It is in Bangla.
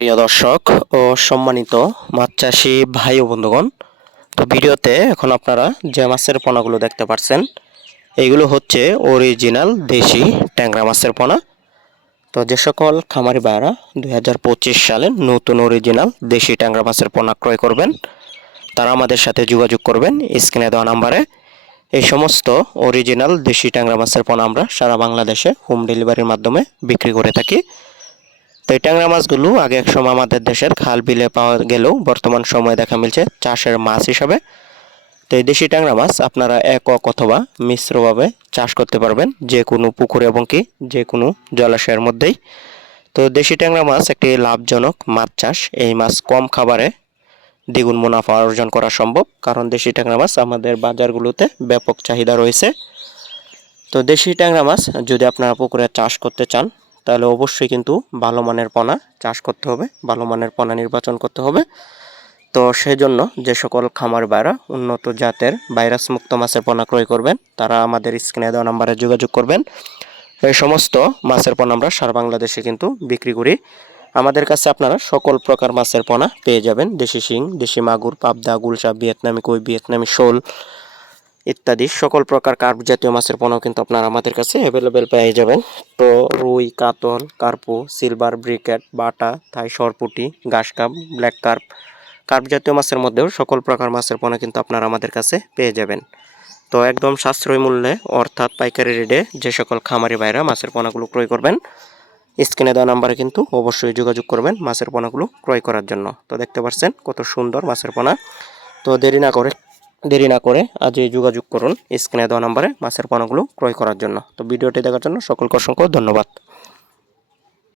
প্রিয় দর্শক ও সম্মানিত মাছ চাষি ভাই ও বন্ধুগণ, তো ভিডিওতে এখন আপনারা যে মাছের পোনাগুলো দেখতে পাচ্ছেন এইগুলো হচ্ছে অরিজিনাল দেশি ট্যাংরা মাছের পোনা। তো যে সকল খামারি ভাইরা 2025 সালে নতুন অরিজিনাল দেশি ট্যাংরা মাছের পোনা ক্রয় করবেন তারা আমাদের সাথে যোগাযোগ করবেন স্ক্রিনে দেওয়া নাম্বারে। এই সমস্ত অরিজিনাল দেশি ট্যাংরা মাছের পোনা আমরা সারা বাংলাদেশে হোম ডেলিভারির মাধ্যমে বিক্রি করে থাকি। তো এই ট্যাংরা মাছগুলো আগে একসময় আমাদের দেশের খাল বিলে পাওয়া গেলেও বর্তমান সময়ে দেখা মিলছে চাষের মাছ হিসাবে। তো এই দেশি ট্যাংরা মাছ আপনারা একক অথবা মিশ্রভাবে চাষ করতে পারবেন যে কোনো পুকুরে এবং কি যে কোনো জলাশয়ের মধ্যেই। তো দেশি ট্যাংরা মাছ একটি লাভজনক মাছ চাষ। এই মাছ কম খাবারে দ্বিগুণ মুনাফা অর্জন করা সম্ভব, কারণ দেশি ট্যাংরা মাছ আমাদের বাজারগুলোতে ব্যাপক চাহিদা রয়েছে। তো দেশি ট্যাংরা মাছ যদি আপনারা পুকুরে চাষ করতে চান তাহলে অবশ্যই কিন্তু ভালো মানের পোনা চাষ করতে হবে, ভালো মানের পোনা নির্বাচন করতে হবে। তো সেই জন্য যে সকল খামার ভাইরা উন্নত জাতের ভাইরাস মুক্ত মাছের পোনা ক্রয় করবেন তারা আমাদের স্ক্রিনে দেওয়া নাম্বারে যোগাযোগ করবেন। এই সমস্ত মাছের পোনা আমরা সারা বাংলাদেশে কিন্তু বিক্রি করি। আমাদের কাছে আপনারা সকল প্রকার মাছের পোনা পেয়ে যাবেন, দেশি শিং, দেশি মাগুর, পাবদা, গুলশা, ভিয়েতনামি কই, ভিয়েতনামি শোল ইত্যাদি সকল প্রকার কার্প জাতীয় মাছের পোনাও কিন্তু আপনারা আমাদের কাছে অ্যাভেলেবেল পেয়ে যাবেন। তো রুই, কাতল, কার্পু, সিলভার, ব্রিকেট, বাটা, থাই সরপুঁটি, ঘাস কাপ, ব্ল্যাক কার্প, কার্প জাতীয় মাছের মধ্যেও সকল প্রকার মাছের পোনা কিন্তু আপনারা আমাদের কাছে পেয়ে যাবেন। তো একদম সাশ্রয়ী মূল্যে অর্থাৎ পাইকারি রেটে যে সকল খামারি ভাইরা মাছের পোনাগুলো ক্রয় করবেন স্ক্রিনে দেওয়া নাম্বারে কিন্তু অবশ্যই যোগাযোগ করবেন মাছের পোনাগুলো ক্রয় করার জন্য। তো দেখতে পাচ্ছেন কত সুন্দর মাছের পোনা। তো দেরি না করে আজই যোগাযোগ করুন স্ক্রিনে দেওয়া নাম্বারে মাছের পোনাগুলো ক্রয় করার জন্য। তো ভিডিওটি দেখার জন্য সকলকে অসংখ্য ধন্যবাদ।